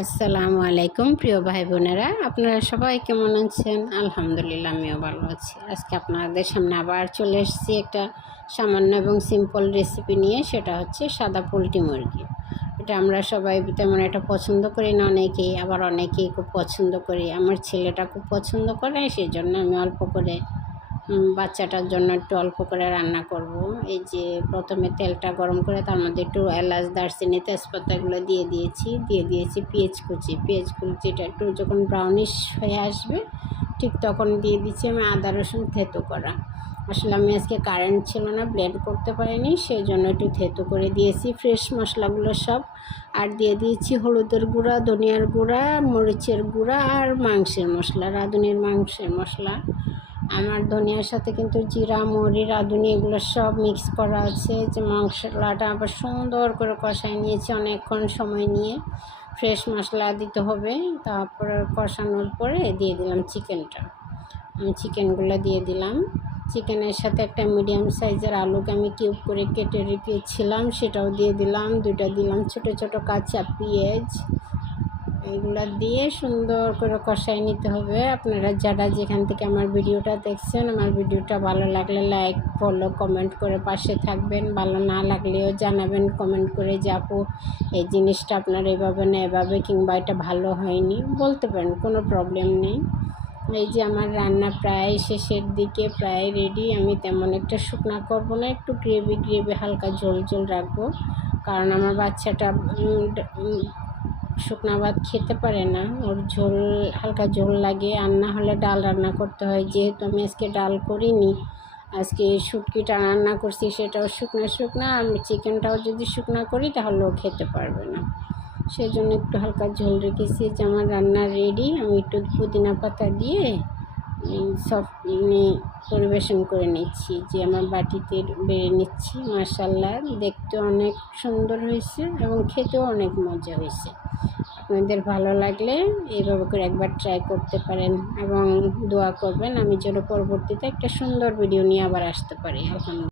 আসসালামু আলাইকুম প্রিয় ভাই বোনেরা, আপনারা সবাই কেমন আছেন? আলহামদুলিল্লাহ, আমিও ভালো আছি। আজকে আপনাদের সামনে আবার চলে এসেছি একটা সামান্য এবং সিম্পল রেসিপি নিয়ে। সেটা হচ্ছে সাদা পোলট্রি মুরগি। এটা আমরা সবাই তেমন একটা পছন্দ করি না, অনেকেই আবার অনেকেই খুব পছন্দ করি। আমার ছেলেটা খুব পছন্দ করে, সেই জন্য আমি অল্প করে বাচ্চাটার জন্য একটু অল্প করে রান্না করব। এই যে প্রথমে তেলটা গরম করে তার মধ্যে একটু এলাচ, দারচিনি, তেজপাতাগুলো দিয়ে দিয়েছি পেঁয়াজ কুচিটা একটু যখন ব্রাউনিশ হয়ে আসবে ঠিক তখন দিয়ে দিচ্ছি আমি আদা রসুন থেতো করা। আসলে আমি আজকে কারেন্ট ছিল না, ব্লেন্ড করতে পারিনি, সেই জন্য একটু থেতো করে দিয়েছি ফ্রেশ মশলাগুলো সব। আর দিয়ে দিয়েছি হলুদের গুঁড়া, ধনিয়ার গুঁড়া, মরিচের গুঁড়া আর মাংসের মশলা, রাঁধুনির মাংসের মশলা। আমার ধনিয়ার সাথে কিন্তু জিরা, মরি, রাঁধুনি এগুলো সব মিক্স করা আছে। যে মশলাটা আবার সুন্দর করে কষায় নিয়েছি অনেকক্ষণ সময় নিয়ে। ফ্রেশ মশলা দিতে হবে। তারপর কষানোর পরে দিয়ে দিলাম চিকেনটা। আমি চিকেনগুলো দিয়ে দিলাম। চিকেনের সাথে একটা মিডিয়াম সাইজের আলুকে আমি কিউব করে কেটে রেখেছিলাম, সেটাও দিয়ে দিলাম। দুইটা দিলাম ছোট ছোট কাঁচা পেঁয়াজ। এইগুলা দিয়ে সুন্দর করে কষাই নিতে হবে। আপনারা যারা যেখান থেকে আমার ভিডিওটা দেখছেন, আমার ভিডিওটা ভালো লাগলে লাইক, ফলো, কমেন্ট করে পাশে থাকবেন। ভালো না লাগলেও জানাবেন কমেন্ট করে যে আপু এই জিনিসটা আপনার এভাবে না এভাবে, কিংবা এটা ভালো হয়নি বলতে পারেন, কোনো প্রবলেম নেই। এই যে আমার রান্না প্রায় শেষের দিকে, প্রায় রেডি। আমি তেমন একটা শুকনা করব না, একটু গ্রেভি হালকা ঝোল রাখবো, কারণ আমার বাচ্চাটা শুকনা ভাত খেতে পারে না, ওর ঝোল হালকা ঝোল লাগে। আর না হলে ডাল রান্না করতে হয়, যেহেতু আমি আজকে ডাল করিনি, আজকে শুটকিটা রান্না করছি, সেটাও শুকনা। আমি চিকেনটাও যদি শুকনা করি তাহলেও খেতে পারবে না, সেই জন্য একটু হালকা ঝোল রেখেছি। যে আমার রান্না রেডি। আমি একটু পুদিনা পাতা দিয়ে সব পরিবেশন করে নিচ্ছি। যে আমার বাটিতে বেড়ে নিচ্ছি। মাশাআল্লাহ, দেখতে অনেক সুন্দর হয়েছে এবং খেতেও অনেক মজা হয়েছে। আপনাদের ভালো লাগলে এইভাবে করে একবার ট্রাই করতে পারেন এবং দোয়া করবেন আমি যেন পরবর্তীতে একটা সুন্দর ভিডিও নিয়ে আবার আসতে পারি। আলহামদুলিল্লাহ।